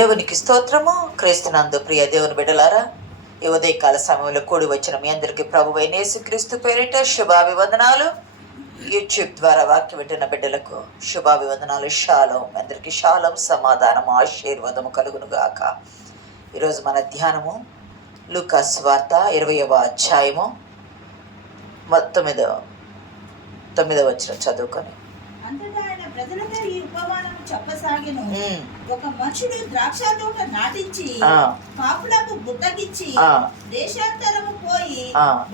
దేవునికి స్తోత్రము. క్రీస్తునందు ప్రియ దేవుని బిడ్డలారా, ఈ ఉదయకాల సమయంలో కూడి వచ్చిన మీ అందరికీ ప్రభువైన యేసుక్రీస్తు పేరిట శుభాభివందనాలు. యూట్యూబ్ ద్వారా వాక్యం వింటున్న బిడ్డలకు శుభాభివందనాలు. షాలోం. అందరికీ షాలోం, సమాధానం, ఆశీర్వాదము కలుగును గాక. ఈరోజు మన ధ్యానము లూకా సువార్త 20వ అధ్యాయము 9వ వచనం చదువుకొని. ప్రజలతో ఈ ఉపమానము చెప్పసాగెను. ఒక మనుషుడు ద్రాక్ష తోట నాటించి కాపులకు గుత్తకిచ్చి దేశాంతరము పోయి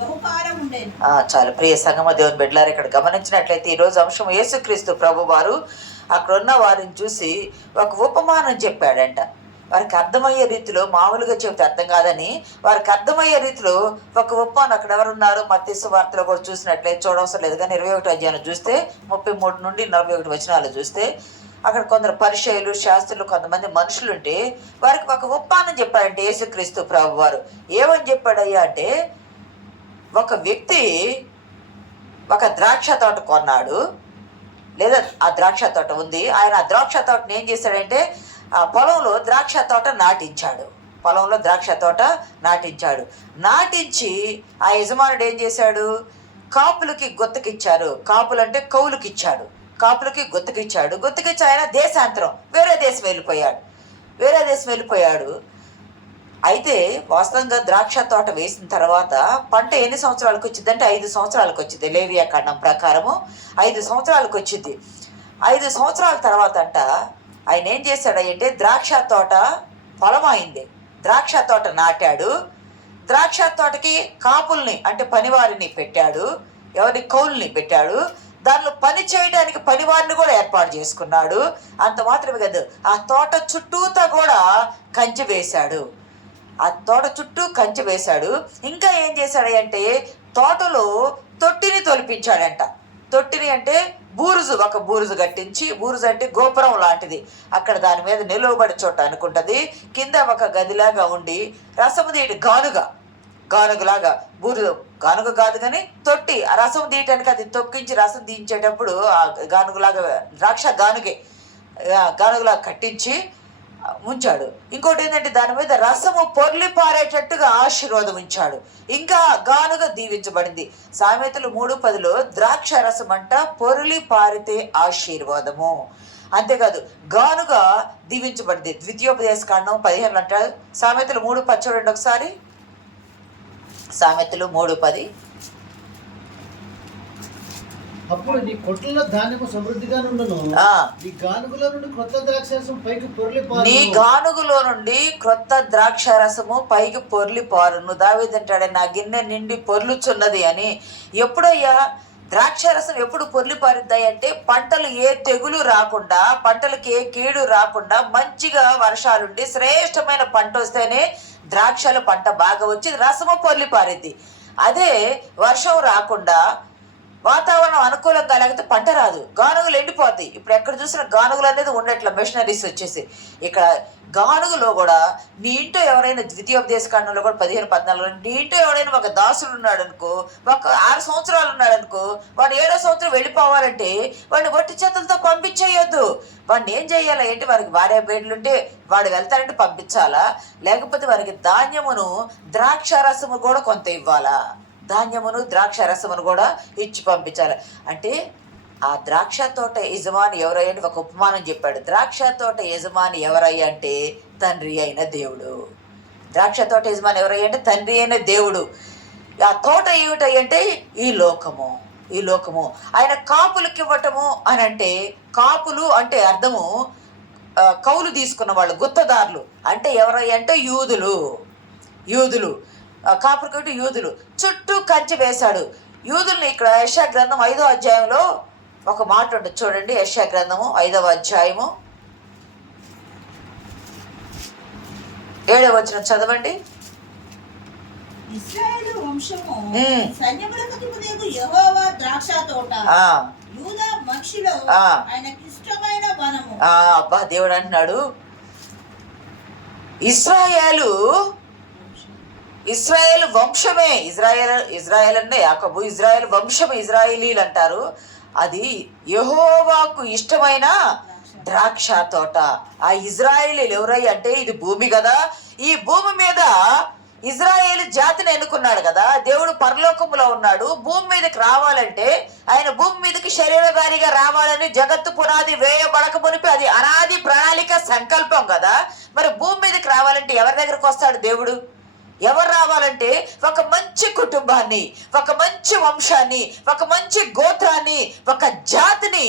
బహుకాలం ఉండేను. చాలా ప్రియ సంగమ దేవుని బిడ్డలారా, ఇక్కడ గమనించినట్లయితే ఈ రోజు అంశం యేసుక్రీస్తు ప్రభు వారు అక్కడున్న వారిని చూసి ఒక ఉపమానం చెప్పాడంట. వారికి అర్థమయ్యే రీతిలో, మామూలుగా చెబితే అర్థం కాదని వారికి అర్థమయ్యే రీతిలో ఒక ఉపమానం. అక్కడ ఎవరున్నారు? మత్తయి సువార్తలో కూడా చూసినట్లయితే చూడవసరం లేదు, కానీ 21వ అధ్యాయం చూస్తే 33 నుండి 41 వచనాలు చూస్తే అక్కడ కొందరు పరిచయులు, శాస్త్రులు, కొంతమంది మనుషులు ఉంటే వారికి ఒక ఉపమానం చెప్పాడంటే యేసుక్రీస్తు ప్రభు వారు. ఏమని చెప్పాడయ్యా అంటే, ఒక వ్యక్తి ఒక ద్రాక్ష తోట కొన్నాడు, లేదా ఆ ద్రాక్ష తోట ఉంది. ఆయన ఆ ద్రాక్ష తోటను ఏం చేశాడంటే ఆ పొలంలో ద్రాక్ష తోట నాటించాడు. నాటించి ఆ యజమానుడు ఏం చేశాడు? కాపులకి గుత్తకిచ్చారు. కాపులు అంటే కౌలుకి ఇచ్చాడు. కాపులకి గుత్తకిచ్చాడు. గుత్తకిచ్చి ఆయన దేశాంతరం వేరే దేశం వెళ్ళిపోయాడు. అయితే వాస్తవంగా ద్రాక్ష తోట వేసిన తర్వాత పంట ఎన్ని సంవత్సరాలకు వచ్చింది అంటే 5 సంవత్సరాలకు వచ్చింది. లేవియా ఖండం ప్రకారము 5 సంవత్సరాలకు వచ్చింది. 5 సంవత్సరాల తర్వాత అంట ఆయన ఏం చేశాడంటే ద్రాక్ష తోట పొలం అయింది. ద్రాక్ష తోట నాటాడు. ద్రాక్ష తోటకి కాపుల్ని అంటే పనివారిని పెట్టాడు. ఎవరిని? కౌలుని పెట్టాడు. దానిలో పని చేయడానికి పనివారిని కూడా ఏర్పాటు చేసుకున్నాడు. అంత మాత్రమే కాదు, ఆ తోట చుట్టూతా కూడా కంచె వేశాడు. ఇంకా ఏం చేశాడంటే తోటలో తొట్టిని తొలిపించాడంట. తొట్టిని అంటే ఒక బూరుజు కట్టించి, బూరుజు అంటే గోపురం లాంటిది, అక్కడ దాని మీద నిలువబడి చోట అనుకుంటుంది. కింద ఒక గదిలాగా ఉండి రసము తీయటి గానుగలాగా, బూరుజు గానుగ కాదు కానీ తొట్టి, ఆ రసం తీయటానికి అది తొక్కించి రసం తీయించేటప్పుడు ఆ గానుగలాగా ద్రాక్ష గానుగలాగా కట్టించి ఉంచాడు. ఇంకోటి ఏంటంటే దాని మీద రసము పొర్లి పారేటట్టుగా ఆశీర్వాదం ఉంచాడు. ఇంకా గానుగ దీవించబడింది. సామెతలు 3:10లో ద్రాక్ష రసం అంట పొర్లి పారితే ఆశీర్వాదము. అంతేకాదు గానుగ దీవించబడింది. ద్వితీయోపదేశ కాండం 15 అంటారు. సామెతలు 3:10 చూడండి ఒకసారి. సామెతలు 3:10. అప్పుడు నీ కొట్లలో ధాన్యము సమృద్ధిగా నుండును, నీ గానుగులో నుండి క్రొత్త ద్రాక్షరసము పైకి పొర్లి పారును. దావీదంటాడు, నా గిన్నె నిండి పొర్లుచున్నది అని. ఎప్పుడయ్యా ద్రాక్షరసం ఎప్పుడు పొర్లి పారుద్దాయి అంటే పంటలు ఏ తెగులు రాకుండా, పంటలకి ఏ కీడు రాకుండా, మంచిగా వర్షాలుండి శ్రేష్టమైన పంట వస్తేనే ద్రాక్షల పంట బాగా వచ్చి రసము పొర్లి పారిద్ది. అదే వర్షం రాకుండా, వాతావరణం అనుకూలంగా లేకపోతే పంట రాదు, గానుగులు ఎండిపోతాయి. ఇప్పుడు ఎక్కడ చూసినా గానుగులు అనేది ఉండట్ల, మెషినరీస్ వచ్చేసి. ఇక్కడ గానుగులో కూడా నీ ఇంట్లో ఎవరైనా, ద్వితీయోపదేశ కాండంలో కూడా 15-14 నీ ఇంట్లో ఎవరైనా ఒక దాసుడు ఉన్నాడు అనుకో, ఒక 6 సంవత్సరాలు ఉన్నాడు అనుకో, వాడు 7వ సంవత్సరం వెళ్ళిపోవాలంటే వాడిని వట్టి చేతులతో పంపించేయొద్దు. వాడిని ఏం చేయాలా ఏంటి? వారికి భార్య బిడ్డలుంటే వాడు వెళ్తారంటే పంపించాలా, లేకపోతే వారికి ధాన్యమును ద్రాక్షారసము కూడా కొంత ఇవ్వాలా. ధాన్యమును ద్రాక్ష రసమును కూడా ఇచ్చి పంపించాలి. అంటే ఆ ద్రాక్ష తోట యజమాని ఎవరయ్యా అంటే ఒక ఉపమానం చెప్పాడు. ద్రాక్ష తోట యజమాని ఎవరయ్యా అంటే తండ్రి అయిన దేవుడు. ద్రాక్ష తోట యజమాని ఎవరయ్యా అంటే తండ్రి అయిన దేవుడు. ఆ తోట ఏమిటంటే ఈ లోకము. ఆయన కాపులకి ఇవ్వటము అని అంటే, కాపులు అంటే అర్థము కౌలు తీసుకున్న వాళ్ళు, గుత్తదారులు అంటే ఎవరయ్యా అంటే యూదులు. కాపురు కాబట్టి యూదులు చుట్టూ కంచె వేశాడు. యూదుల్ని ఇక్కడ యెషయా గ్రంథం 5వ అధ్యాయంలో ఒక మాట ఉంటుంది చూడండి. యెషయా గ్రంథము 5వ అధ్యాయము 7వ వచనం చదవండి. ఇశ్రాయేలు వంశము సైన్యములకు యెహోవా ద్రాక్ష తోట, యూదా మనుషులు ఆయనకి ఇష్టమైన వనము. అబ్బా, దేవుడు అంటున్నాడు ఇశ్రాయేల్ వంశమే. ఇజ్రాయేల్ అంటే యాకోబు, ఇజ్రాయేల్ వంశం, ఇజ్రాయేలీలు అంటారు. అది యెహోవాకు ఇష్టమైన ద్రాక్ష తోట. ఆ ఇజ్రాయేలీలు ఎవరై అంటే ఇది భూమి కదా, ఈ భూమి మీద ఇజ్రాయేలు జాతిని ఎన్నుకున్నాడు కదా దేవుడు. పరలోకములో ఉన్నాడు, భూమి మీదకి రావాలంటే ఆయన భూమి మీదకి శరీరధారిగా రావాలని జగత్తు పునాది వేయబడక మునిపి అది అనాది ప్రణాళిక సంకల్పం కదా. మరి భూమి మీదకి రావాలంటే ఎవరి దగ్గరకు వస్తాడు దేవుడు? ఎవరు రావాలంటే ఒక మంచి కుటుంబాన్ని, ఒక మంచి వంశాన్ని, ఒక మంచి గోత్రాన్ని, ఒక జాతిని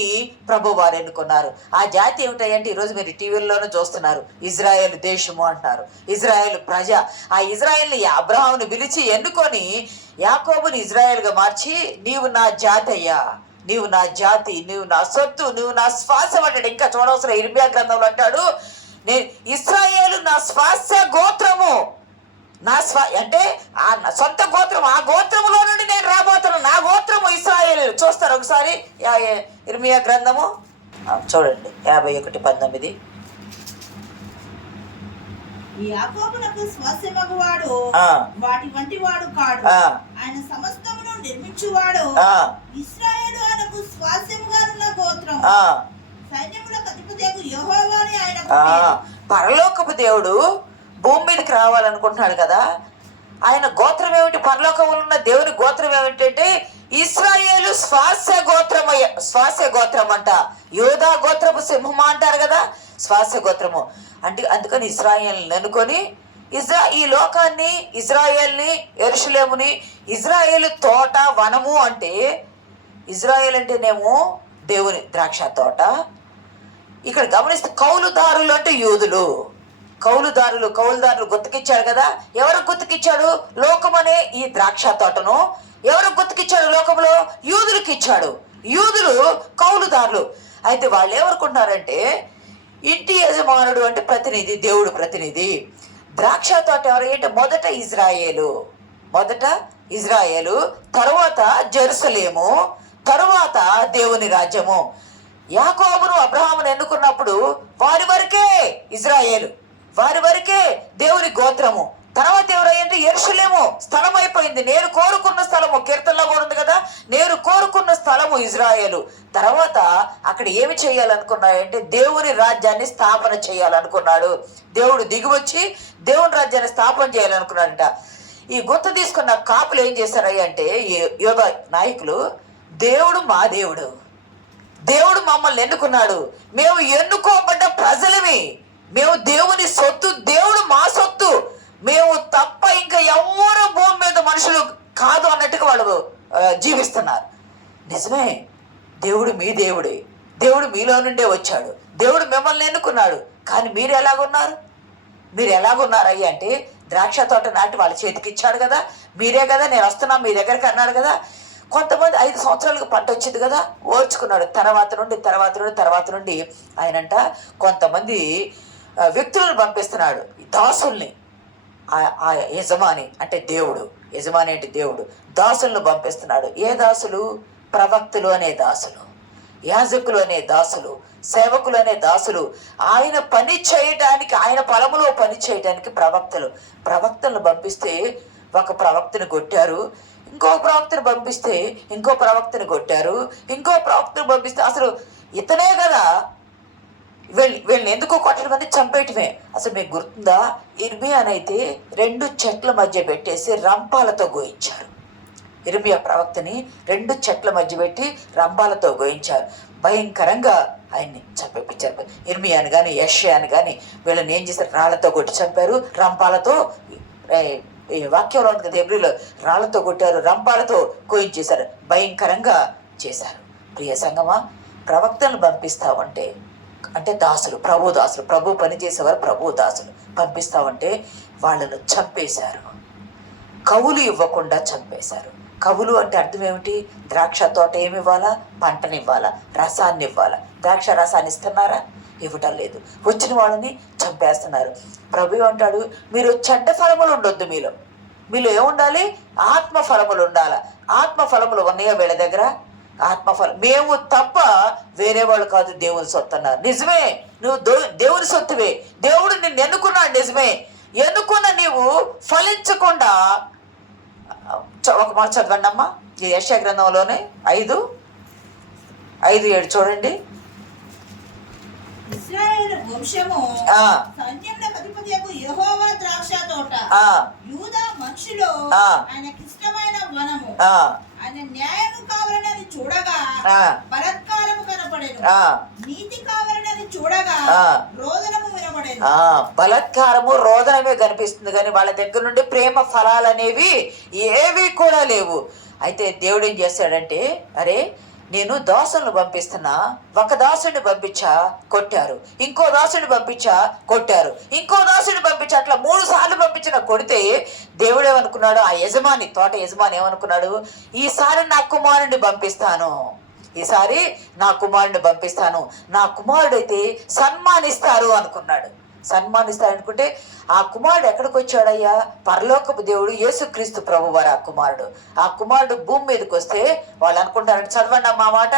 ప్రభువారు ఎన్నుకున్నారు. ఆ జాతి ఏమిటంటే ఈరోజు మీరు టీవీల్లోనూ చూస్తున్నారు, ఇజ్రాయేల్ దేశము అంటున్నారు, ఇజ్రాయేల్ ప్రజ. ఆ ఇజ్రాయేల్ని అబ్రహామును పిలిచి ఎన్నుకొని యాకోబుని ఇజ్రాయేల్గా మార్చి నీవు నా జాతి అయ్యా, నీవు నా జాతి, నీవు నా సొత్తు, నువ్వు నా శ్వాసం అంటాడు. ఇంకా చూడవలసిన ఇర్మియా గ్రంథంలో అంటాడు, నేను ఇశ్రాయేలు నా శ్వాస గోత్రము, అంటే ఆ సొంత గోత్రం, ఆ గోత్రములో నుండి నేను రాబోతున్నాను, నా గోత్రము ఇశ్రాయేలు. చూస్తారు ఒకసారి ఇర్మియా గ్రంథము చూడండి 51:19. యాకోబునకు స్వాస్యమగువాడు వాటి వంటి వాడు కాడు, ఆయన సమస్తమును నిర్మించువాడు. ఇశ్రాయేలు ఆయనకు స్వాస్యముగానున్న గోత్రం, సైన్యములకు అధిపతియగు యెహోవా అని ఆయనకు పేరు. పరలోకపు దేవుడు భూమి మీదకి రావాలనుకుంటున్నాడు కదా. ఆయన గోత్రం ఏమిటి? పరలోకంలో ఉన్న దేవుని గోత్రం ఏమిటంటే ఇశ్రాయేలు శ్వాస గోత్రం అంట. యోధా గోత్రపు సింహమా అంటారు కదా, శ్వాస గోత్రము అంటే. అందుకని ఇశ్రాయేల్ని అనుకొని ఈ లోకాన్ని, ఇజ్రాయేల్ని, యెరూషలేముని, ఇజ్రాయేలు తోట వనము అంటే, ఇజ్రాయేల్ అంటేనేమో దేవుని ద్రాక్ష తోట. ఇక్కడ గమనిస్తే కౌలుదారులు అంటే యూదులు. కౌలుదారులు గుర్తుకిచ్చాడు కదా. ఎవరు గుర్తుకిచ్చాడు? లోకమనే ఈ ద్రాక్ష తోటను ఎవరు గుర్తుకిచ్చాడు? లోకంలో యూదులకి ఇచ్చాడు. యూదులు కౌలుదారులు. అయితే వాళ్ళు ఏమనుకుంటున్నారంటే ఇంటి యజమానుడు అంటే ప్రతినిధి, దేవుడు ప్రతినిధి. ద్రాక్ష తోట ఎవరు అంటే మొదట ఇజ్రాయేలు, తరువాత జెరూసలేము, తరువాత దేవుని రాజ్యము. యాకోబును అబ్రహామును ఎన్నుకున్నప్పుడు వారి వరకే ఇజ్రాయేలు, వారి వరకే దేవుని గోత్రము. తర్వాత ఎవరంటే యెరూషలేము స్థలం అయిపోయింది. నేను కోరుకున్న స్థలము, కీర్తనలో కూడా ఉంది కదా, నేను కోరుకున్న స్థలము ఇజ్రాయేలు. తర్వాత అక్కడ ఏమి చేయాలనుకున్నాడంటే దేవుని రాజ్యాన్ని స్థాపన చేయాలనుకున్నాడు. దేవుడు దిగివచ్చి దేవుని రాజ్యాన్ని స్థాపన చేయాలనుకున్నాడంట. ఈ గుర్తు తీసుకున్న కాపులు ఏం చేశారంటే యోధ నాయకులు, దేవుడు మా దేవుడు, దేవుడు మమ్మల్ని ఎన్నుకున్నాడు, మేము ఎన్నుకోబడ్డ ప్రజలమి, మేము దేవుని సొత్తు, దేవుడు మా సొత్తు, మేము తప్ప ఇంకా ఎవరు భూమి మీద మనుషులు కాదు అన్నట్టుగా వాళ్ళు జీవిస్తున్నారు. నిజమే, దేవుడు మీ దేవుడే, దేవుడు మీలో నుండే వచ్చాడు, దేవుడు మిమ్మల్ని ఎన్నుకున్నాడు. కానీ మీరు ఎలాగున్నారు అయ్యా అంటే ద్రాక్ష తోట నాటి వాళ్ళ చేతికి ఇచ్చాడు కదా, మీరే కదా నేను వస్తున్నా మీ దగ్గరికి అన్నాడు కదా. కొంతమంది 5 సంవత్సరాలకు పంట వచ్చింది కదా, ఓర్చుకున్నాడు. తర్వాత నుండి ఆయనంట కొంతమంది వ్యక్తులను పంపిస్తున్నాడు, దాసుల్ని. ఆ యజమాని అంటే దేవుడు, యజమాని అంటే దేవుడు, దాసులను పంపిస్తున్నాడు. ఏ దాసులు? ప్రవక్తులు అనే దాసులు, యాజకులు అనే దాసులు, సేవకులు అనే దాసులు. ఆయన పని చేయడానికి, ఆయన పొలములో పని చేయడానికి ప్రవక్తలను పంపిస్తే ఒక ప్రవక్తను కొట్టారు, ఇంకో ప్రవక్తను పంపిస్తే ఇంకో ప్రవక్తను కొట్టారు, ఇంకో ప్రవక్తను పంపిస్తే అసలు ఇతనే కదా వీళ్ళని ఎందుకో కొట్టడం చంపేయటమే. అసలు మీకు గుర్తుందా? ఇర్మియానైతే 2 చెట్ల మధ్య పెట్టేసి రంపాలతో గోయించారు. ఇర్మియా ప్రవక్తని 2 చెట్ల మధ్య పెట్టి రంపాలతో గోయించారు. భయంకరంగా ఆయన్ని చంపేపించారు. ఇర్మియాని కానీ యెషయాని కానీ వీళ్ళని ఏం చేశారు? రాళ్లతో కొట్టి చంపారు, రంపాలతో. వాక్యంలో ఉంది కదా ఎబ్రిలో, రాళ్లతో కొట్టారు, రంపాలతో కోయించేశారు, భయంకరంగా చేశారు. ప్రియ సంగమా, ప్రవక్తలను పంపిస్తావంటే అంటే దాసులు, ప్రభు పని చేసేవారు ప్రభు దాసులు పంపిస్తావంటే వాళ్ళను చంపేశారు, కవులు ఇవ్వకుండా చంపేశారు. కవులు అంటే అర్థం ఏమిటి? ద్రాక్ష తోట ఏమి ఇవ్వాలా? పంటనివ్వాలా, రసాన్ని ఇవ్వాలా. ద్రాక్ష రసాన్ని ఇస్తున్నారా? ఇవ్వటం లేదు. వచ్చిన వాళ్ళని చంపేస్తున్నారు. ప్రభు అంటాడు, మీరు చెడ్డ ఫలములు ఉండొద్దు, మీలో ఏముండాలి? ఆత్మఫలములు ఉండాలి. ఆత్మఫలములు ఉన్నాయా వీళ్ళ దగ్గర? ఆత్మఫలం. మేము తప్ప వేరే వాళ్ళు కాదు దేవుని సొత్తు అన్నారు. నిజమే, నువ్వు దేవుని సొత్తువే, దేవుడు నిన్ను ఎన్నుకున్నాడు. నిజమే, ఎన్నుకున్న నీవు ఫలించకుండా ఒక మాట చదవండి అమ్మా, ఈ యెషయా గ్రంథంలోనే 5:7 చూడండి. ఇశ్రాయేలు వంశము ఆ, సైన్యములకు అధిపతియగు యెహోవా ద్రాక్ష తోట, ఆ, యూదా మనుషులు ఆ. ఆయనకిష్టమైన వనము. ఆ, ఆయన న్యాయము కావాలని చూడగా ఆ. బలాత్కారము కనపడెను, ఆ. నీతి కావాలని చూడగా ఆ. రోదనము వినబడెను. బలాత్కారము రోదనమే కనిపిస్తుంది కానీ వాళ్ళ దగ్గర నుండి ప్రేమ ఫలాలు అనేవి ఏవి కూడా లేవు. అయితే దేవుడు ఏం చేస్తాడంటే, అరే నేను దాసులను పంపిస్తున్నా, ఒక దాసుని పంపించా కొట్టారు, ఇంకో దాసుని పంపించా కొట్టారు, ఇంకో దాసుని పంపించా, అట్లా 3 సార్లు పంపించిన కొడితే దేవుడు ఏమనుకున్నాడు, ఆ యజమాని, తోట యజమాని ఏమనుకున్నాడు, ఈసారి నా కుమారుడిని పంపిస్తాను, ఈసారి నా కుమారుడిని పంపిస్తాను, నా కుమారుడైతే సన్మానిస్తారు అనుకున్నాడు. సన్మానిస్తాడు అనుకుంటే ఆ కుమారుడు ఎక్కడికి వచ్చాడయ్యా, పరలోకపు దేవుడు యేసుక్రీస్తు ప్రభువారు ఆ కుమారుడు భూమి మీదకి వస్తే వాళ్ళు అనుకుంటారంటే, చదవండి అమ్మా మాట.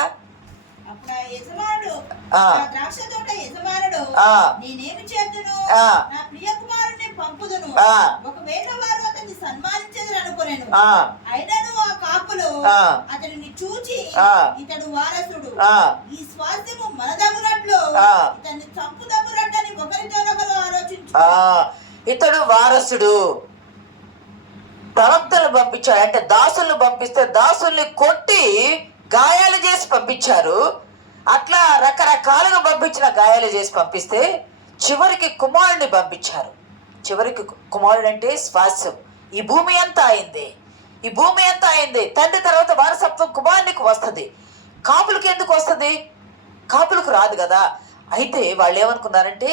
అప్పుడు ఆ యజమానుడు, ఆ. ఆ ద్రాక్ష తోట యజమానుడు, ఆ. నేనేమి చేతును, ఆ. నా ప్రియ కుమారుని పంపుదును, ఆ. ఒకవేళ వారు అతన్ని సన్మానించదు అనుకునేను. ఆ. అయినను ఆ కాపులు ఆ. అతనిని చూచి, ఆ. ఇతడు వారసుడు, ఆ. ఈ స్వాస్థ్యము మనదగునట్లు ఆ. ఇతన్ని చంపుదగునట్టని ఒకరితోనొకరు ఆలోచించు. ఇతడు వారసుడు. ప్రవక్తలు పంపించాడు, అంటే దాసులను పంపిస్తే దాసుల్ని కొట్టి గాయాలు చేసి పంపించారు. అట్లా రకరకాలుగా పంపించిన గాయాలు చేసి పంపిస్తే చివరికి కుమారుడిని పంపించారు. చివరికి కుమారుడు అంటే స్వాస్యం. ఈ భూమి అంతా అయింది, ఈ భూమి అంతా అయింది. తండ్రి తర్వాత వారసత్వం కుమారునికి వస్తుంది. కాపులకు ఎందుకు వస్తుంది? కాపులకు రాదు కదా. అయితే వాళ్ళు ఏమనుకున్నారంటే,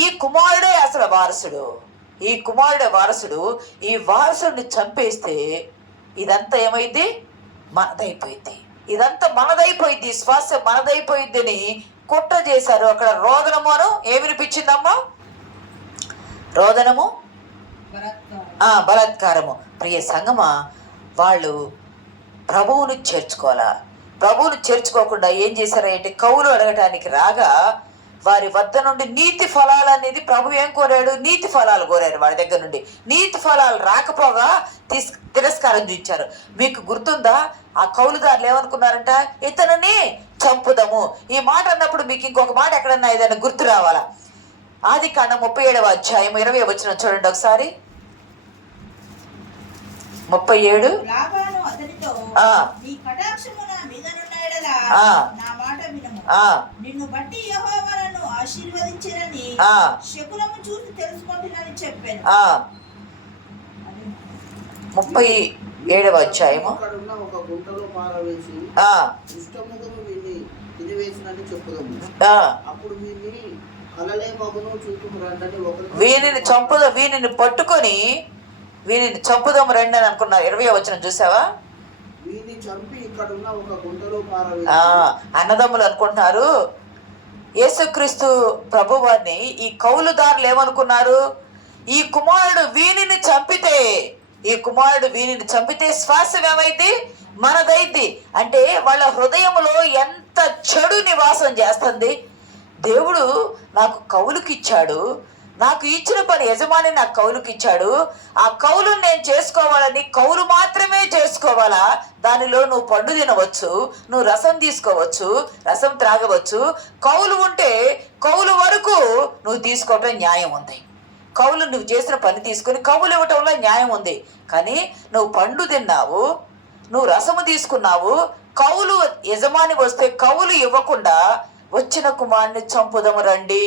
ఈ కుమారుడే అసలు వారసుడు, ఈ కుమారుడే వారసుడు, ఈ వారసుడిని చంపేస్తే ఇదంతా ఏమైంది, మనదైపోయింది, ఇదంతా మనదైపోయింది, శ్వాస మనదైపోయింది అని కుట్ర చేశారు. అక్కడ రోదనము అను ఏమినిపించిందమ్మా, రోదనము, బలాత్కారము. ప్రియ సంగమా, వాళ్ళు ప్రభువును చేర్చుకోవాలా. ప్రభువును చేర్చుకోకుండా ఏం చేశారంటే, కౌలు అడగటానికి రాగా వారి వద్ద నుండి నీతి ఫలాలు అనేది ప్రభు ఏం కోరాడు, నీతి ఫలాలు కోరారు వాడి దగ్గర నుండి. నీతి ఫలాలు రాకపోగా తిరస్కారం చూపించారు. మీకు గుర్తుందా, ఆ కౌలుదారులు ఏమనుకున్నారంట, ఇతనిని చంపుదాము. ఈ మాట అన్నప్పుడు మీకు ఇంకొక మాట ఎక్కడన్నా ఏదైనా గుర్తు రావాలా. ఆదికాండం 37వ అధ్యాయం 20వ వచనం చూడండి ఒకసారి. 37. లాబాను అతనితో, ఆ. నీ కటాక్షము నా మీదనున్న యెడల ఆ. నా మాట వినుము. ఆ. నిన్ను బట్టి యెహోవా నన్ను ఆశీర్వదించినని ఆ. శకునము చూసి తెలుసుకుంటున్నానని చెప్పాను. 37వ అధ్యాయము. అక్కడున్న ఒక గుంటలో పారవేసి ఆ. దుష్టముఖము వీన్ని తినివేసినని చెప్పుదాము. ఆ. అప్పుడు వీన్ని కలలే మగును చూపుము రండని ఒకరు వీనిని పట్టుకొని వీనిని చంపుదాము రండి అని అనుకున్నారు. 20వ వచనం చూసావా, వీని చంపి ఇక్కడున్న ఒక గుంటలో పారవేసి. అన్నదమ్ములు అనుకుంటున్నారు యేసుక్రీస్తు ప్రభువారిని. ఈ కౌలుదారులు ఏమనుకున్నారు, ఈ కుమారుడు వీనిని చంపితే శ్వాసం ఏమైంది, మనదైద్ది. అంటే వాళ్ళ హృదయంలో ఎంత చెడు నివాసం చేస్తుంది. దేవుడు నాకు కౌలుకిచ్చాడు, నాకు ఇచ్చిన పని యజమాని నాకు కౌలుకిచ్చాడు, ఆ కౌలును నేను చేసుకోవాలని, కౌలు మాత్రమే చేసుకోవాలా, దానిలో నువ్వు పండు తినవచ్చు, నువ్వు రసం తీసుకోవచ్చు, రసం త్రాగవచ్చు. కౌలు ఉంటే కౌలు వరకు నువ్వు తీసుకోవటం న్యాయం ఉంది. కౌలు నువ్వు చేసిన పని తీసుకొని కౌలు ఇవ్వటంలో న్యాయం ఉంది. కానీ నువ్వు పండు తిన్నావు, నువ్వు రసము తీసుకున్నావు, కౌలు యజమాని వస్తే కౌలు ఇవ్వకుండా వచ్చిన కుమారుని చంపుదము రండి.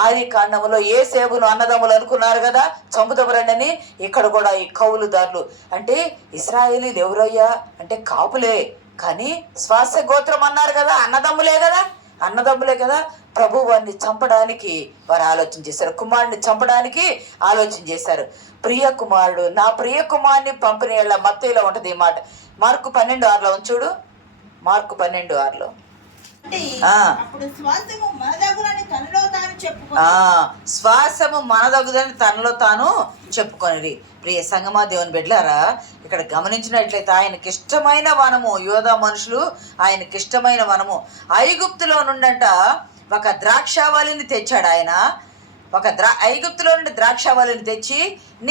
ఆది కాండములో యేసేపును అన్నదమ్ములు అనుకున్నారు కదా, చంపుదము రండి అని. ఇక్కడ కూడా ఈ కౌలుదారులు అంటే ఇశ్రాయేలీలు ఎవరయ్యా అంటే కాపులే, కానీ శ్వాస గోత్రం అన్నారు కదా, అన్నదమ్ములే కదా. ప్రభు వారిని చంపడానికి వారు ఆలోచన చేశారు, కుమారుని చంపడానికి ఆలోచన చేశారు. ప్రియ కుమారుడు, నా ప్రియ కుమారుని పంపిణీ మత్తయిలో ఉంటది ఈ మాట. మార్కు 12:6లో చూడు, మార్కు 12:6లో. అప్పుడు శ్వాసము మనదగునని తనలో తాను చెప్పుకొనిరి. ప్రియ సంగమా, దేవుని బిడ్డలారా, ఇక్కడ గమనించినట్లయితే ఆయనకి ఇష్టమైన వనము, యోధా మనుషులు ఆయనకి ఇష్టమైన వనము. ఐగుప్తులో నుండంట ఒక ద్రాక్షావళిని తెచ్చాడు ఆయన. ఐగుప్తులో నుండి ద్రాక్షావళిని తెచ్చి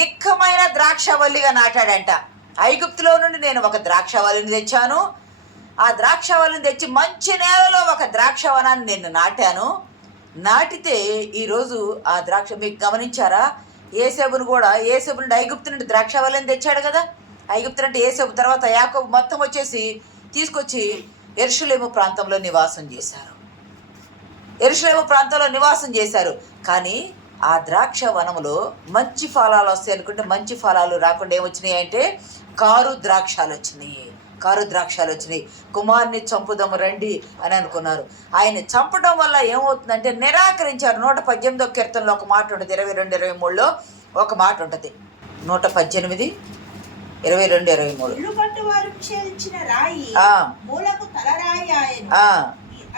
నిక్కమైన ద్రాక్షావళిగా నాటాడంట. ఐగుప్తులో నుండి నేను ఒక ద్రాక్షావళిని తెచ్చాను, ఆ ద్రాక్షవల్లిని తెచ్చి మంచి నేలలో ఒక ద్రాక్షవనాన్ని నేను నాటాను. నాటితే ఈరోజు ఆ ద్రాక్ష మీకు గమనించారా? ఏసేబుని నుండి ఐగుప్తు నుండి ద్రాక్ష వల్లని తెచ్చాడు కదా. ఐగుప్తు నుండి ఏసేబు తర్వాత యాకోబు మొత్తం వచ్చేసి తీసుకొచ్చి యెరూషలేము ప్రాంతంలో నివాసం చేశారు. కానీ ఆ ద్రాక్ష వనములో మంచి ఫలాలు వస్తాయి అనుకుంటే మంచి ఫలాలు రాకుండా ఏమొచ్చినాయి అంటే కారు ద్రాక్షాలు వచ్చినాయి. కుమారుని చంపుదాము రండి అని అనుకున్నారు. ఆయన చంపడం వల్ల ఏమవుతుందంటే నిరాకరించారు. 118వ కీర్తనలో ఒక మాట ఉంటుంది, 22-23లో ఒక మాట ఉంటుంది. 118, 22-23. ఇల్లు కట్టువారు నిషేధించిన రాయి మూలకు తలరాయి ఆయను.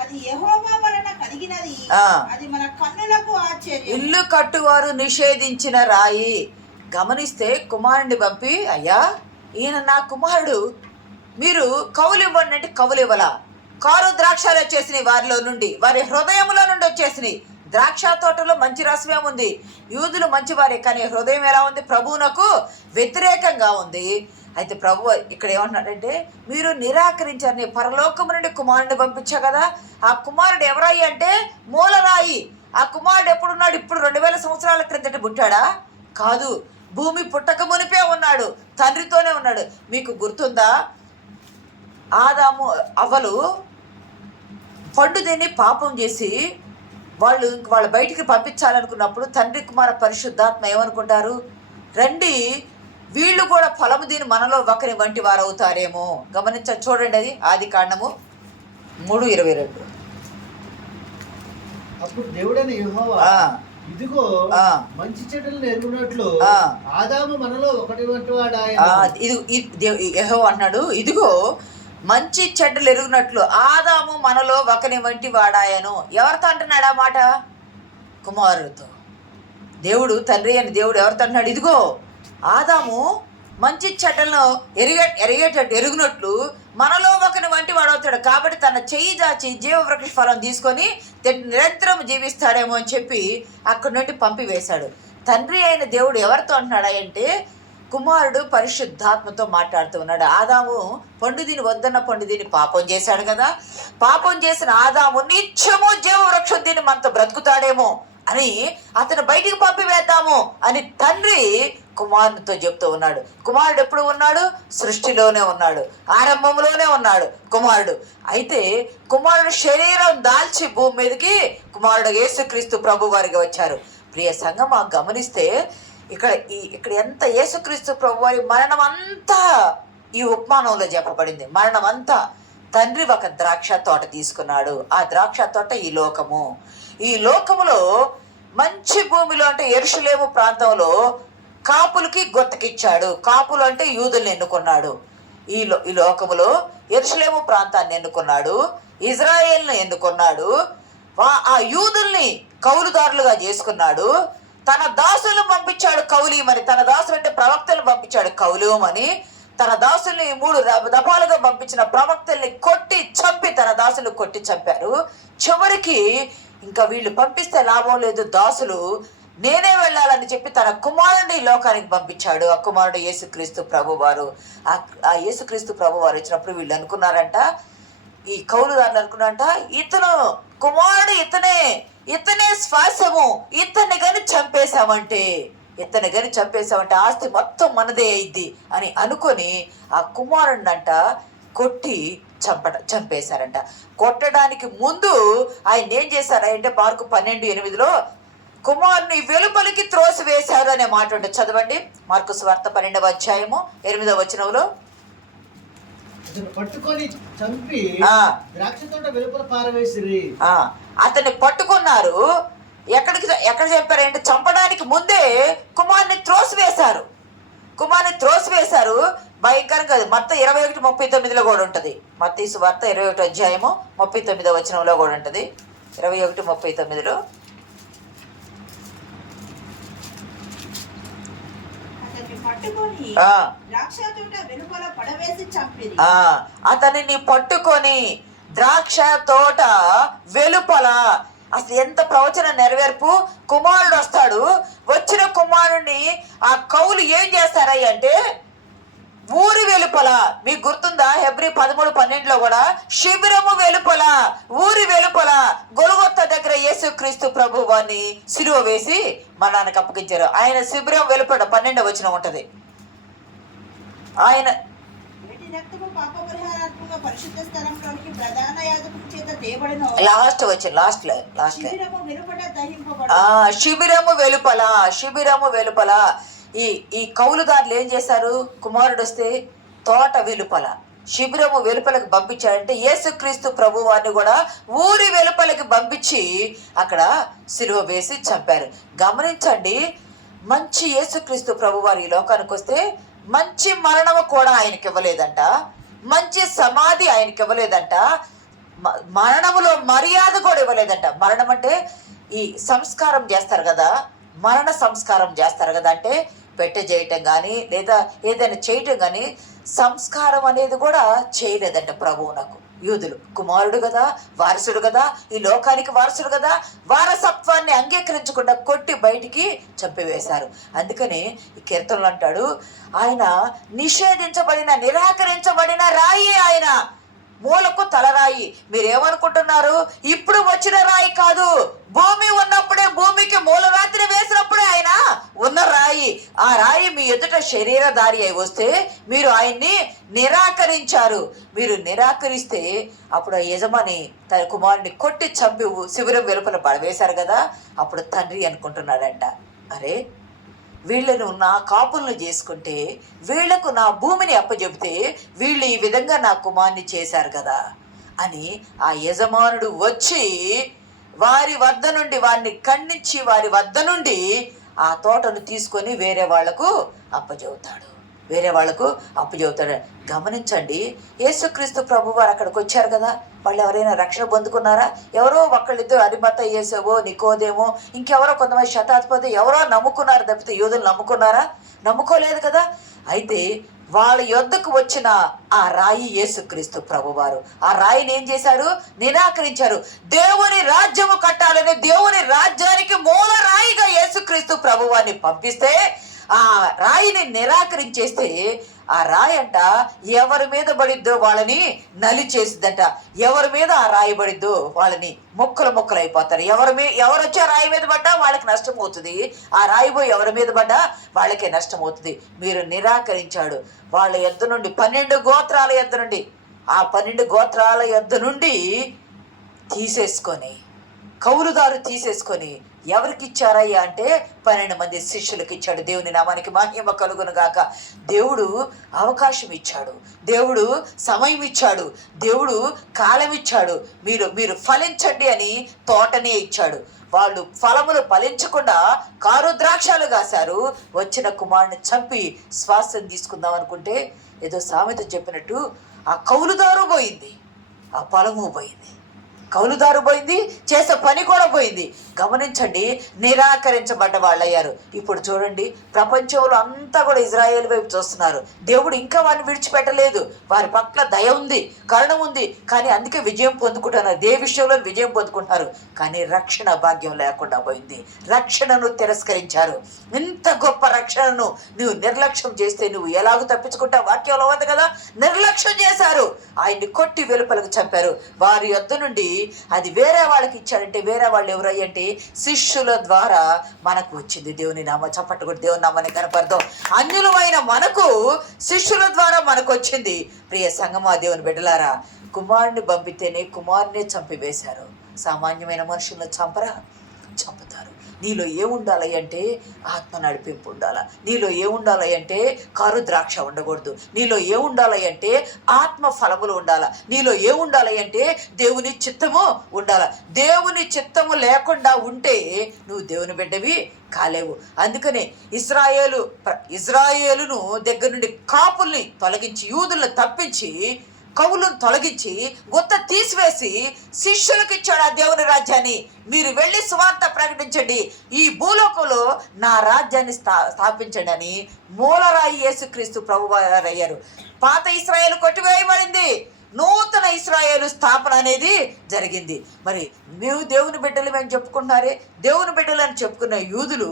అది యెహోవా వలన కలిగినది, అది మన కన్నులకు ఆశ్చర్యం. ఇల్లు కట్టువారు నిషేధించిన రాయి. గమనిస్తే కుమారుడిని పంపి, అయ్యా ఈయన నా కుమారుడు, మీరు కౌలు ఇవ్వండి అంటే కౌలు ఇవ్వలా. కారు ద్రాక్షాలు వచ్చేసినాయి వారిలో నుండి, వారి హృదయంలో నుండి వచ్చేసినాయి. ద్రాక్ష తోటలో మంచి రసమే ఉంది, యూదులు మంచివారే, కానీ హృదయం ఎలా ఉంది? ప్రభువునకు వ్యతిరేకంగా ఉంది. అయితే ప్రభు ఇక్కడ ఏమన్నాడంటే, మీరు నిరాకరించారు, నీ పరలోకము నుండి కుమారుడిని పంపించా కదా. ఆ కుమారుడు ఎవరాయి అంటే మూలరాయి. ఆ కుమారుడు ఎప్పుడున్నాడు? ఇప్పుడు 2000 సంవత్సరాల క్రిందట పుట్టాడా? కాదు, భూమి పుట్టక మునిపే ఉన్నాడు, తండ్రితోనే ఉన్నాడు. మీకు గుర్తుందా? ఆదాము అవ్వలు పండు తిని పాపం చేసి వాళ్ళ బయటికి పంపించాలనుకున్నప్పుడు తండ్రి కుమార పరిశుద్ధాత్మ ఏమనుకుంటారు? రండి, వీళ్ళు కూడా ఫలము దీని మనలో ఒకరి వంటి వారు అవుతారేమో. చూడండి, అది ఆదికాండము 3:22. అప్పుడు దేవుడైన యెహోవా, ఇదిగో మంచి చెడ్డలను ఎరుగునట్లు ఆదాము మనలో ఒకటి వంటి వాడు ఆయన. యెహోవా అన్నాడు, ఇదిగో మంచి చెడ్డలు ఎరుగునట్లు ఆదాము మనలో ఒకని వంటి వాడాయను. ఎవరితో అంటున్నాడు ఆ మాట? కుమారుడితో. దేవుడు, తండ్రి అని దేవుడు ఎవరితో అంటున్నాడు? ఇదిగో ఆదాము మంచి చెడ్డలను ఎరుగునట్లు మనలో ఒకని వంటి వాడవుతాడు, కాబట్టి తన చెయ్యి దాచి జీవవృక్ష ఫలం తీసుకొని నిరంతరం జీవిస్తాడేమో అని చెప్పి అక్కడి నుండి పంపివేశాడు. తండ్రి అయిన దేవుడు ఎవరితో అంటున్నాడా అంటే కుమారుడు పరిశుద్ధాత్మతో మాట్లాడుతూ ఉన్నాడు. ఆదాము పండు దీని వద్దన్న పండు దీని పాపం చేశాడు కదా. పాపం చేసిన ఆదాము నిత్యము జీవవృక్షం దీన్ని మనతో బ్రతుకుతాడేమో అని అతను బయటికి పంపివేద్దాము అని తండ్రి కుమారునితో చెప్తూ ఉన్నాడు. కుమారుడు ఎప్పుడు ఉన్నాడు? సృష్టిలోనే ఉన్నాడు, ఆరంభంలోనే ఉన్నాడు కుమారుడు. అయితే కుమారుడు శరీరం దాల్చి భూమి మీదకి కుమారుడు యేసుక్రీస్తు ప్రభు వారికి వచ్చారు. ప్రియ సంఘమా, గమనిస్తే ఇక్కడ ఎంత యేసుక్రీస్తు ప్రభు వారి మరణం అంతా ఈ ఉపమానంలో చెప్పబడింది. మరణం అంతా తండ్రి ఒక ద్రాక్ష తోట తీసుకున్నాడు. ఆ ద్రాక్ష తోట ఈ లోకములో మంచి భూమిలో అంటే యెరూషలేము ప్రాంతంలో కాపులకి గొత్తకిచ్చాడు. కాపులు అంటే యూదుల్ని ఎన్నుకున్నాడు. ఈ లోకములో యెరూషలేము ప్రాంతాన్ని ఎన్నుకున్నాడు, ఇజ్రాయేల్ను ఎన్నుకున్నాడు, ఆ యూదుల్ని కౌలుదారులుగా చేసుకున్నాడు. తన దాసులను పంపించాడు కౌలియమని. తన దాసులు అంటే ప్రవక్తలను పంపించాడు కౌలియమని. తన దాసుల్ని 3 దఫాలుగా పంపించిన ప్రవక్తల్ని తన దాసులు కొట్టి చంపారు. చివరికి ఇంకా వీళ్ళు పంపిస్తే లాభం లేదు, దాసులు నేనే వెళ్ళాలని చెప్పి తన కుమారుడిని లోకానికి పంపించాడు. ఆ కుమారుడు యేసుక్రీస్తు ప్రభువారు. ఆ యేసుక్రీస్తు ప్రభువారు వచ్చినప్పుడు వీళ్ళు అనుకున్నారంట, ఈ కౌలుదారులు అనుకున్నారంట, ఇతను కుమారుడు, ఇతనే శ్వాసము, ఇతన్ని కానీ చంపేశామంటే ఆస్తి మొత్తం మనదే అయింది అని అనుకొని ఆ కుమారుడినంట కొట్టి చంపేశారంట. కొట్టడానికి ముందు ఆయన ఏం చేశారంటే మార్కు 12:8లో కుమారుని వెలుపలికి త్రోసివేశారు అనే మాట ఉంటుంది. చదవండి, మార్కు సువార్త 12వ అధ్యాయము 8వ వచనంలో. పట్టుకొని చంపి ద్రాక్ష తోట వెలుపల పారవేసిరి. అతన్ని పట్టుకున్నారు. ఎక్కడ చెప్పారంటే చంపడానికి ముందే కుమారుని త్రోసివేశారు. భయంకరంగా మత్తయి 21:39లో కూడా ఉంటుంది. మత్తయి సువార్త 21వ అధ్యాయము 39వ వచనంలో కూడా ఉంటుంది. 21:39లో అతనిని పట్టుకొని ద్రాక్ష తోట వెలుపల. అసలు ఎంత ప్రవచన నెరవేర్పు! కుమారుడు వస్తాడు, వచ్చిన కుమారుడిని ఆ కౌలు ఏం చేస్తారయ్య అంటే ఊరి వెలుపల. మీకు గుర్తుందా హెబ్రీ 13:12 కూడా శిబిరము వెలుపల, ఊరి వెలుపల గొల్గొతా దగ్గర యేసుక్రీస్తు ప్రభు వారిని సిలువ వేసి మరణానికి అప్పగించారు. ఆయన శిబిరం వెలుపల 12వ వచనం ఉంటది. ఆయన వీటి రక్తము పాప పరిహారాత్మక పరిశుద్ధ స్థలంలోనికి ప్రధాన యాజకుని చేత తేబడిన లాస్ట్ వచ్చిన లాస్ట్ శిబిరము వెలుపట దహింపబడు. శిబిరము వెలుపల, శిబిరము వెలుపల. ఈ కౌలుదారులు ఏం చేశారు? కుమారుడు వస్తే తోట వెలుపల, శిబిరము వెలుపలకి పంపించాడంటే యేసుక్రీస్తు ప్రభు వారిని కూడా ఊరి వెలుపలకి పంపించి అక్కడ సిలువ వేసి చంపారు. గమనించండి, మంచి యేసుక్రీస్తు ప్రభు వారు ఈ లోకానికి వస్తే మంచి మరణము కూడా ఆయనకి ఇవ్వలేదంట, మంచి సమాధి ఆయనకి ఇవ్వలేదంట, మరణములో మర్యాద కూడా ఇవ్వలేదంట. మరణం అంటే ఈ సంస్కారం చేస్తారు కదా, మరణ సంస్కారం చేస్తారు కదా, అంటే పెట్టె చేయటం కానీ లేదా ఏదైనా చేయటం కానీ సంస్కారం అనేది కూడా చేయలేదంట ప్రభువునకు. యూదులు కుమారుడు కదా, వారసుడు కదా, ఈ లోకానికి వారసుడు కదా, వారసత్వాన్ని అంగీకరించకుండా కొట్టి బయటికి చంపివేశారు. అందుకని ఈ కీర్తనలు అంటాడు, ఆయన నిషేధించబడిన నిరాకరించబడిన రాయి, ఆయన మూలకు తలరాయి. మీరేమనుకుంటున్నారు? ఇప్పుడు వచ్చిన రాయి కాదు, భూమి ఉన్నప్పుడే, భూమికి మూలరాత్రి వేసినప్పుడే ఆయన ఉన్న రాయి. ఆ రాయి మీ ఎదుట శరీరధారి అయి వస్తే మీరు ఆయన్ని నిరాకరించారు. మీరు నిరాకరిస్తే అప్పుడు ఆ యజమాని తన కుమారుని కొట్టి చంపి శిబిరం వెలుపల పడవేశారు కదా, అప్పుడు తండ్రి అనుకుంటున్నాడంట, అరే వీళ్ళను నా కాపులను చేసుకుంటే, వీళ్లకు నా భూమిని అప్పచెబితే వీళ్ళు ఈ విధంగా నా కుమార్ని చేశారు కదా అని ఆ యజమానుడు వచ్చి వారి వద్ద నుండి వారిని ఖండించి వారి వద్ద నుండి ఆ తోటను తీసుకొని వేరే వాళ్లకు అప్పచెబుతాడు. గమనించండి, యేసుక్రీస్తు ప్రభు వారు అక్కడికి వచ్చారు కదా, వాళ్ళు ఎవరైనా రక్షణ పొందుకున్నారా? ఎవరో ఒకళ్ళిద్దరు అరిమత యేసవో నికోదేమో ఇంకెవరో కొంతమంది శతాధిపతి ఎవరో నమ్ముకున్నారు తప్పితే యూదులు నమ్ముకున్నారా? నమ్ముకోలేదు కదా. అయితే వాళ్ళ యొద్దకు వచ్చిన ఆ రాయి యేసుక్రీస్తు ప్రభువారు. ఆ రాయిని ఏం చేశారు? నిరాకరించారు. దేవుని రాజ్యము కట్టాలని దేవుని రాజ్యానికి మూల రాయిగా యేసుక్రీస్తు ప్రభువారిని పంపిస్తే ఆ రాయిని నిరాకరించేస్తే ఆ రాయి అంట ఎవరి మీద పడిద్దో వాళ్ళని నలి చేసిద్దంట. ఎవరి మీద ఆ రాయి పడిద్దో వాళ్ళని ముక్కలు అయిపోతారు. ఎవరు వచ్చి ఆ రాయి మీద పడ్డా వాళ్ళకి నష్టం అవుతుంది, ఆ రాయి పోయి ఎవరి మీద పడ్డా వాళ్ళకే నష్టం అవుతుంది. మీరు నిరాకరించాడు. వాళ్ళ యొద్ద నుండి 12 గోత్రాల యొద్ద నుండి, ఆ 12 గోత్రాల యొద్ద నుండి తీసేసుకొని, కౌలుదారు తీసేసుకొని ఎవరికి ఇచ్చారయ్యా అంటే 12 మంది శిష్యులకు ఇచ్చాడు. దేవుని నామానికి మహిమ కలుగును గాక. దేవుడు అవకాశం ఇచ్చాడు, దేవుడు సమయం ఇచ్చాడు, దేవుడు కాలం ఇచ్చాడు. మీరు ఫలించండి అని తోటనే ఇచ్చాడు. వాళ్ళు ఫలములు ఫలించకుండా కారు ద్రాక్షాలు కాశారు. వచ్చిన కుమారుని చంపి శ్వాసం తీసుకుందాం అనుకుంటే ఏదో సామెత చెప్పినట్టు ఆ కౌలుదారు పోయింది, ఆ పొలము పోయింది. కౌలుదారు పోయింది, చేసే పని కూడా పోయింది. గమనించండి, నిరాకరించబడ్డ వాళ్ళు అయ్యారు. ఇప్పుడు చూడండి, ప్రపంచంలో అంతా కూడా ఇజ్రాయేల్ వైపు చూస్తున్నారు. దేవుడు ఇంకా వారిని విడిచిపెట్టలేదు. వారి పట్ల దయ ఉంది, కరుణ ఉంది. కానీ అందుకే విజయం పొందుకుంటున్నారు, ఏ విషయంలో విజయం పొందుకుంటున్నారు. కానీ రక్షణ భాగ్యం లేకుండా పోయింది. రక్షణను తిరస్కరించారు. ఇంత గొప్ప రక్షణను నువ్వు నిర్లక్ష్యం చేస్తే నువ్వు ఎలాగో తప్పించుకుంటావు? వాక్యంలో ఉంది కదా, నిర్లక్ష్యం చేశారు. ఆయన్ని కొట్టి వెలుపలకు చంపారు. వారి యొద్ద నుండి అది వేరే వాళ్ళకి ఇచ్చాడంటే వేరే వాళ్ళు ఎవరయ్యంటే శిష్యుల ద్వారా మనకు వచ్చింది. దేవుని నామ చప్పట్టు కూడా దేవుని నామాన్ని కనపడదాం. అన్యులమైన మనకు శిష్యుల ద్వారా మనకు వచ్చింది. ప్రియ సంగమా, దేవుని బిడ్డలారా, కుమారుని పంపితేనే కుమారునే చంపివేశారు. సామాన్యమైన మనుషులను చంపరా? చంపుతారు. నీలో ఏముండాలి అంటే ఆత్మ నడిపింపు ఉండాలి. నీలో ఏముండాలి అంటే కారు ద్రాక్ష ఉండకూడదు. నీలో ఏముండాలి అంటే ఆత్మ ఫలములు ఉండాలి. నీలో ఏముండాలి అంటే దేవుని చిత్తము ఉండాలి. దేవుని చిత్తము లేకుండా ఉంటే నువ్వు దేవుని బిడ్డవి కాలేవు. అందుకనే ఇజ్రాయేలును దగ్గర నుండి కాపుల్ని తొలగించి, యూదులను తప్పించి, కవులను తొలగించి, గుత్త తీసివేసి శిష్యులకు ఇచ్చాడు ఆ దేవుని రాజ్యాన్ని. మీరు వెళ్ళి సువార్త ప్రకటించండి, ఈ భూలోకంలో నా రాజ్యాన్ని స్థాపించండి అని మూలరాయి యేసుక్రీస్తు ప్రభువారు అయ్యారు. పాత ఇశ్రాయేలు కొట్టివేయబడింది, నూతన ఇశ్రాయేలు స్థాపన అనేది జరిగింది. మరి మేము దేవుని బిడ్డలు మేము చెప్పుకుంటున్నారే, దేవుని బిడ్డలు అని చెప్పుకున్న యూదులు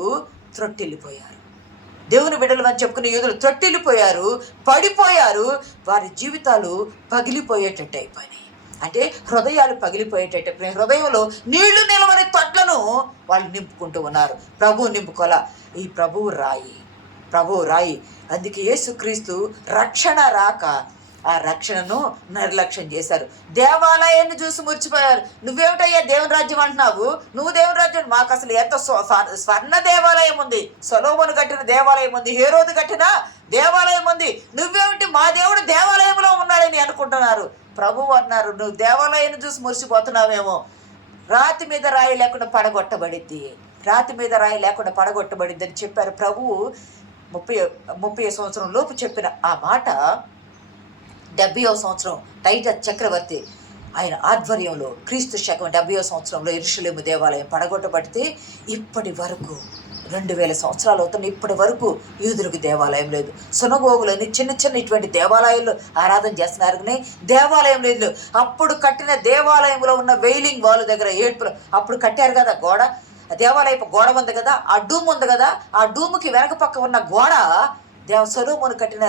త్రొట్టిల్లిపోయారు. దేవుని బిడ్డలు అని చెప్పుకునే యూదులు తొట్టిల్లిపోయారు, పడిపోయారు, వారి జీవితాలు పగిలిపోయేటట్టు అయిపోయినాయి. అంటే హృదయాలు పగిలిపోయేటట్టు, హృదయంలో నీళ్లు నిలవని తొట్లను వాళ్ళు నింపుకుంటూ ఉన్నారు. ప్రభువు నింపుకోలా. ఈ ప్రభువు రాయి. అందుకే యేసుక్రీస్తు రక్షణ రాక ఆ రక్షణను నిర్లక్ష్యం చేశారు. దేవాలయాన్ని చూసి మురిచిపోయారు. నువ్వేమిటయ్యా దేవుని రాజ్యం అంటున్నావు? నువ్వు దేవుని రాజ్యం, మాకు అసలు ఎంత స్వర్ణ దేవాలయం ఉంది, సొలొమోను కట్టిన దేవాలయం ఉంది, హేరోదు కట్టిన దేవాలయం ఉంది, నువ్వేమిటి మా దేవుడు దేవాలయంలో ఉన్నాడని అనుకుంటున్నారు. ప్రభువు అన్నారు, నువ్వు దేవాలయాన్ని చూసి మురిసిపోతున్నావేమో. రాతి మీద రాయి లేకుండా పడగొట్టబడిద్ది అని చెప్పారు. ప్రభువు 30 సంవత్సరం లోపు చెప్పిన ఆ మాట 70వ సంవత్సరం టైటస్ చక్రవర్తి ఆయన ఆధ్వర్యంలో క్రీస్తు శకం 70వ సంవత్సరంలో యెరూషలేము దేవాలయం పడగొట్టబడితే ఇప్పటి వరకు 2000 సంవత్సరాలు అవుతున్న ఇప్పటి వరకు యూదులకు దేవాలయం లేదు. సునగోగులని చిన్న ఇటువంటి దేవాలయాల్లో ఆరాధన చేస్తున్నారు కానీ దేవాలయం లేదు. అప్పుడు కట్టిన దేవాలయంలో ఉన్న వెయిలింగ్ వాల్ దగ్గర ఏడ్పులు అప్పుడు కట్టారు కదా గోడ, దేవాలయపు గోడ ఉంది కదా, ఆ డూమ్ ఉంది కదా, ఆ డూముకి వెనక పక్క ఉన్న గోడ సొలొమోను కట్టిన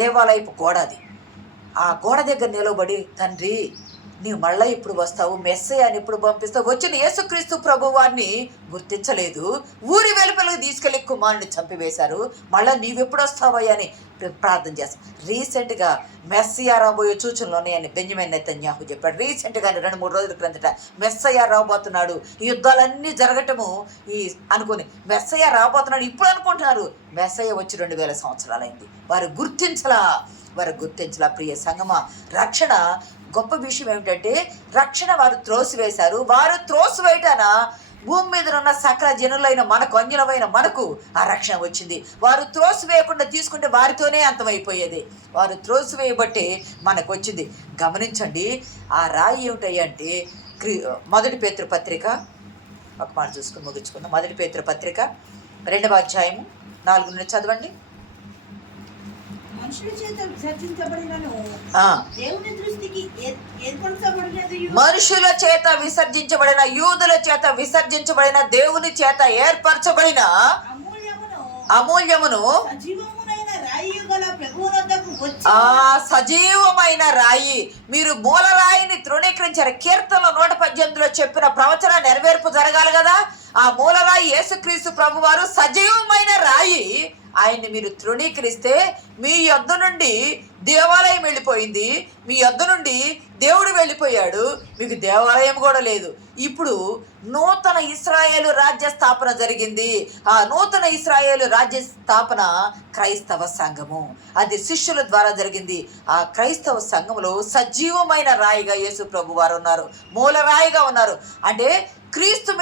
దేవాలయపు గోడ. అది ఆ గోడ దగ్గర నిలబడి, తండ్రి నీవు మళ్ళీ ఇప్పుడు వస్తావు, మెస్సయ్యని ఇప్పుడు పంపిస్తావు, వచ్చిన యేసుక్రీస్తు ప్రభువాన్ని గుర్తించలేదు, ఊరి వెలుపలకు తీసుకెళ్లి కుమారుని చంపివేశారు, మళ్ళీ నీవెప్పుడు వస్తావయ్యా అని ప్రార్థన చేస్తాం. రీసెంట్గా మెస్సయ్య రాబోయే సూచనలు ఉన్నాయని బెంజమిన్ నెతన్యాహు చెప్పాడు. రీసెంట్గా 2-3 రోజుల క్రిందట మెస్సయ్య రాబోతున్నాడు, ఈ యుద్ధాలన్నీ జరగటము అనుకుని మెస్సయ్య రాబోతున్నాడు ఇప్పుడు అనుకుంటున్నారు. మెస్సయ్య వచ్చి 2000 సంవత్సరాలైంది. వారు గుర్తించలా. ప్రియ సంగమా, రక్షణ గొప్ప విషయం ఏమిటంటే రక్షణ వారు త్రోసివేశారు. వారు త్రోసివేయటాన భూమి మీద ఉన్న సకల జనులైన మనకు, అన్యులమైన మనకు ఆ రక్షణ వచ్చింది. వారు త్రోసివేయకుండా తీసుకుంటే వారితోనే అంతమైపోయేది. వారు త్రోసివేయబట్టే మనకు వచ్చింది. గమనించండి, ఆ రాయి ఏమిటంటే 1 పేతురు పత్రిక, ఒక మాట చూసుకుని ముగించుకుందాం. 1 పేతురు పత్రిక 2వ అధ్యాయము 4 నుండి చదవండి. మనుషుల చేత విసర్జించబడినను దేవుని దృష్టికి మనుషుల చేత విసర్జించబడిన, యూదుల చేత విసర్జించబడిన, దేవుని చేత ఏర్పరచబడిన అమూల్యమును సజీవమైన రాయి. మీరు మూల రాయిని తృణీకరించారు. కీర్తనలో 118లో చెప్పిన ప్రవచన నెరవేర్పు జరగాలి కదా. ఆ మూలరాయి యేసుక్రీస్తు ప్రభువారు సజీవమైన రాయి. ఆయన్ని మీరు తృణీకరిస్తే మీ యొద్ద నుండి దేవాలయం వెళ్ళిపోయింది, మీ యొద్ద నుండి దేవుడు వెళ్ళిపోయాడు, మీకు దేవాలయం కూడా లేదు. ఇప్పుడు నూతన ఇశ్రాయేలు రాజ్య స్థాపన జరిగింది. ఆ నూతన ఇశ్రాయేలు రాజ్య స్థాపన క్రైస్తవ సంఘము, అది శిష్యుల ద్వారా జరిగింది. ఆ క్రైస్తవ సంఘములో సజీవమైన రాయిగా యేసు ప్రభు వారు ఉన్నారు, మూల రాయిగా ఉన్నారు. అంటే క్రీస్తు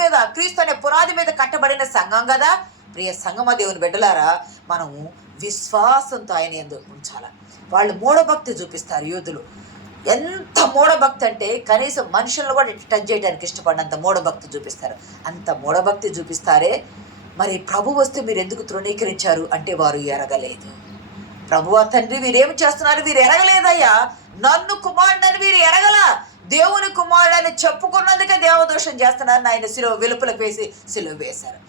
అనే పునాది మీద కట్టబడిన సంఘం కదా. ప్రియ సంగమ దేవుని బిడ్డలారా, మనము విశ్వాసంతో ఆయన యందు ఉంచాలి. వాళ్ళు మూఢభక్తి చూపిస్తారు. యూదులు ఎంత మూఢభక్తి అంటే కనీసం మనుషులను కూడా టచ్ చేయడానికి ఇష్టపడినంత మూఢభక్తి చూపిస్తారు. అంత మూఢభక్తి చూపిస్తారే. మరి ప్రభు వస్తే మీరు ఎందుకు తృణీకరించారు అంటే వారు ఎరగలేదు. ప్రభువా తండ్రి వీరేమి చేస్తున్నారు, వీరు ఎరగలేదయ్యా, నన్ను కుమారుడని వీరు ఎరగల, దేవుని కుమారుడని చెప్పుకున్నందుకే దేవదోషం చేస్తున్నారు. ఆయన సిలువ వెలుపలకు వేసి సిలువ వేశారు.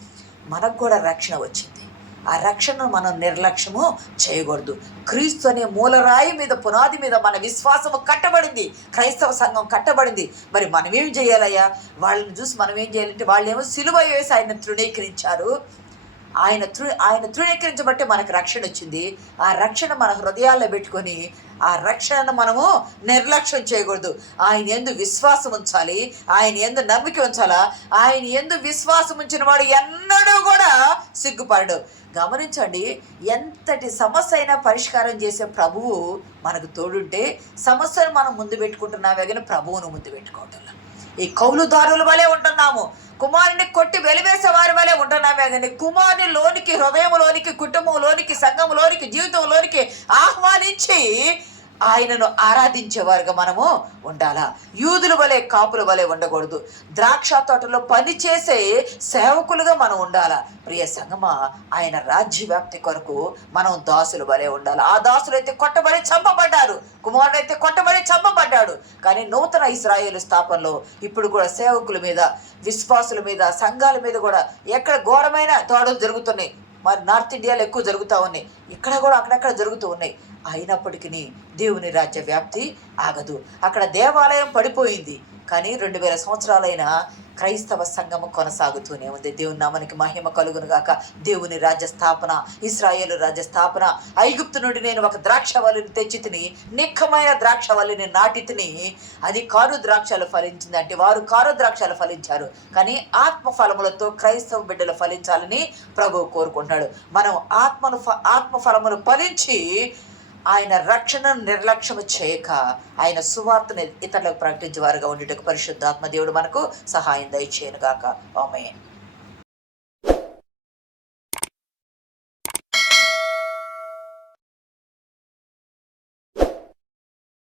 మనకు కూడా రక్షణ వచ్చింది. ఆ రక్షణను మనం నిర్లక్ష్యము చేయకూడదు. క్రీస్తు అనే మూలరాయి మీద, పునాది మీద మన విశ్వాసము కట్టబడింది, క్రైస్తవ సంఘం కట్టబడింది. మరి మనం ఏం చేయాలయ్యా? వాళ్ళని చూసి మనం ఏం చేయాలంటే వాళ్ళేమో సిలువ వేసి ఆయన తృణీకరించారు. ఆయన తృణీకరించబట్టే మనకు రక్షణ వచ్చింది. ఆ రక్షణ మన హృదయాల్లో పెట్టుకొని ఆ రక్షణను మనము నిర్లక్ష్యం చేయకూడదు. ఆయన యందు విశ్వాసం ఉంచాలి, ఆయన యందు నమ్మిక ఉంచాలా. ఆయన యందు విశ్వాసం ఉంచిన వాడు ఎన్నడూ కూడా సిగ్గుపడడు. గమనించండి, ఎంతటి సమస్య అయినా పరిష్కారం చేసే ప్రభువు మనకు తోడుంటే సమస్యను మనం ముందు పెట్టుకుంటున్నామే కానీ ప్రభువును ముందు పెట్టుకోవటంలా. ఈ కౌలుదారుల వలె ఉంటున్నాము, కుమారుని కొట్టి వెలివేసే వారి వలె ఉంటున్నామే కానీ కుమారుని లోనికి, హృదయంలోనికి, కుటుంబంలోనికి, సంఘంలోనికి, జీవితంలోనికి ఆహ్వానించి ఆయనను ఆరాధించేవారుగా మనము ఉండాలా. యూదుల వలె, కాపుల వలె ఉండకూడదు. ద్రాక్ష తోటలో పనిచేసే సేవకులుగా మనం ఉండాలా. ప్రియ సంగమా, ఆయన రాజ్య వ్యాప్తి కొరకు మనం దాసుల వలె ఉండాలి. ఆ దాసులు అయితే కొట్టబడి చంపబడ్డారు, కుమారుడు అయితే కొట్టబడి చంపబడ్డాడు. కానీ నూతన ఇశ్రాయేలు స్థాపనలో ఇప్పుడు కూడా సేవకుల మీద, విశ్వాసుల మీద, సంఘాల మీద కూడా ఎక్కడ ఘోరమైన దాడులు జరుగుతున్నాయి. మరి నార్త్ ఇండియాలో ఎక్కువ జరుగుతూ ఉన్నాయి, ఇక్కడ కూడా అక్కడక్కడ జరుగుతూ ఉన్నాయి. అయినప్పటికీ దేవుని రాజ్య వ్యాప్తి ఆగదు. అక్కడ దేవాలయం పడిపోయింది, కానీ 2000 సంవత్సరాలైన క్రైస్తవ సంఘము కొనసాగుతూనే ఉంది. దేవుని నామానికి మహిమ కలుగును గాక. దేవుని రాజ్య స్థాపన, ఇశ్రాయేలు రాజ్య స్థాపన. ఐగుప్తు నుండి నేను ఒక ద్రాక్షవల్లిని తెచ్చి తిని, నిక్కమైన ద్రాక్షవల్లిని నాటి తిని, అది కారు ద్రాక్షలు ఫలించింది అంటే వారు కారు ద్రాక్షలు ఫలించారు. కానీ ఆత్మ ఫలములతో క్రైస్తవ బిడ్డలు ఫలించాలని ప్రభువు కోరుకుంటున్నాడు. మనం ఆత్మ ఫలములు ఫలించి ఆయన రక్షణను నిర్లక్ష్యము చేయక ఆయన సువార్తను ఇతరులకు ప్రకటించే వారుగా ఉండేటకు పరిశుద్ధాత్మ దేవుడు మనకు సహాయం దయచేయను గాక. ఆమేన్.